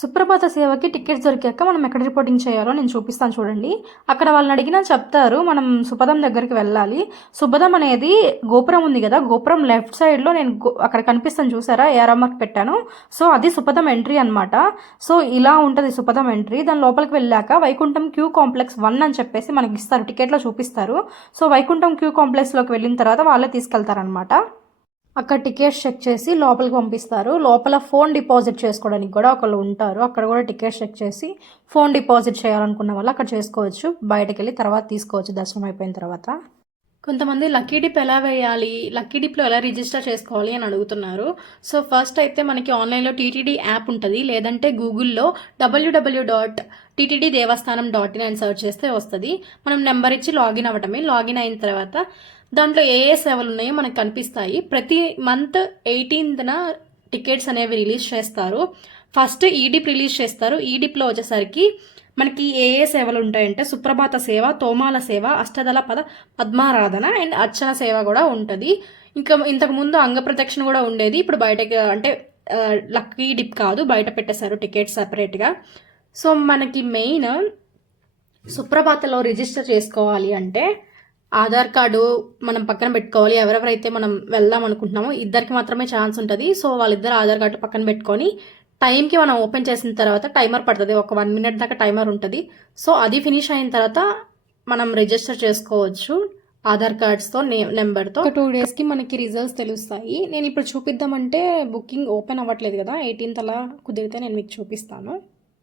సుప్రభాత సేవకి టికెట్స్ దొరికాక మనం ఎక్కడ రిపోర్టింగ్ చేయాలో నేను చూపిస్తాను చూడండి. అక్కడ వాళ్ళని అడిగినా చెప్తారు మనం సుపదం దగ్గరికి వెళ్ళాలి. సుపదం అనేది గోపురం ఉంది కదా, గోపురం లెఫ్ట్ సైడ్లో నేను అక్కడ కనిపిస్తాను చూసారా, ఏరో మార్క్ పెట్టాను. సో అది సుపదం ఎంట్రీ అనమాట. సో ఇలా ఉంటుంది సుపదం ఎంట్రీ. దాని లోపలికి వెళ్ళాక వైకుంఠం క్యూ కాంప్లెక్స్ 1 అని చెప్పేసి మనకి ఇస్తారు, టికెట్లో చూపిస్తారు. సో వైకుంఠం క్యూ కాంప్లెక్స్లోకి వెళ్ళిన తర్వాత వాళ్ళే తీసుకెళ్తారనమాట. అక్కడ టికెట్స్ చెక్ చేసి లోపలికి పంపిస్తారు. లోపల ఫోన్ డిపాజిట్ చేసుకోవడానికి కూడా ఒకళ్ళు ఉంటారు. అక్కడ కూడా టికెట్స్ చెక్ చేసి ఫోన్ డిపాజిట్ చేయాలనుకున్న వాళ్ళు అక్కడ చేసుకోవచ్చు. బయటకు వెళ్ళి తర్వాత తీసుకోవచ్చు దర్శనం అయిపోయిన తర్వాత. కొంతమంది లక్కీ డిప్ ఎలా వేయాలి, లక్కీ డిప్లో ఎలా రిజిస్టర్ చేసుకోవాలి అని అడుగుతున్నారు. సో ఫస్ట్ అయితే మనకి ఆన్లైన్లో టీటీడీ యాప్ ఉంటుంది, లేదంటే గూగుల్లో www.ttddevastanam.in అని సర్చ్ చేస్తే వస్తుంది. మనం నెంబర్ ఇచ్చి లాగిన్ అవ్వటమే. లాగిన్ అయిన తర్వాత దాంట్లో ఏ సేవలు ఉన్నాయో మనకు కనిపిస్తాయి. ప్రతి మంత్ 18న టికెట్స్ అనేవి రిలీజ్ చేస్తారు. ఫస్ట్ ఈడిప్ రిలీజ్ చేస్తారు. ఈడిప్లో వచ్చేసరికి మనకి ఏ సేవలు ఉంటాయంటే సుప్రభాత సేవ, తోమాల సేవ, అష్టదళ పద్మారాధన అండ్ అర్చన సేవ కూడా ఉంటుంది. ఇంకా ఇంతకుముందు అంగప్రదక్షిణ కూడా ఉండేది. ఇప్పుడు బయటకి అంటే లక్కీ డిప్ కాదు, బయట పెట్టేశారు టికెట్స్ సపరేట్గా. సో మనకి మెయిన్ సుప్రభాతలో రిజిస్టర్ చేసుకోవాలి అంటే ఆధార్ కార్డు మనం పక్కన పెట్టుకోవాలి. ఎవరెవరైతే మనం వెళ్దాం అనుకుంటున్నామో ఇద్దరికి మాత్రమే ఛాన్స్ ఉంటుంది. సో వాళ్ళిద్దరు ఆధార్ కార్డు పక్కన పెట్టుకొని టైంకి మనం ఓపెన్ చేసిన తర్వాత టైమర్ పడుతుంది, ఒక 1 minute దాకా టైమర్ ఉంటుంది. సో అది ఫినిష్ అయిన తర్వాత మనం రిజిస్టర్ చేసుకోవచ్చు ఆధార్ కార్డ్స్తో, నెంబర్తో. 2 daysకి మనకి రిజల్ట్స్ తెలుస్తాయి. నేను ఇప్పుడు చూపిద్దామంటే బుకింగ్ ఓపెన్ అవ్వట్లేదు కదా, 18th అలా కుదిరితే నేను మీకు చూపిస్తాను.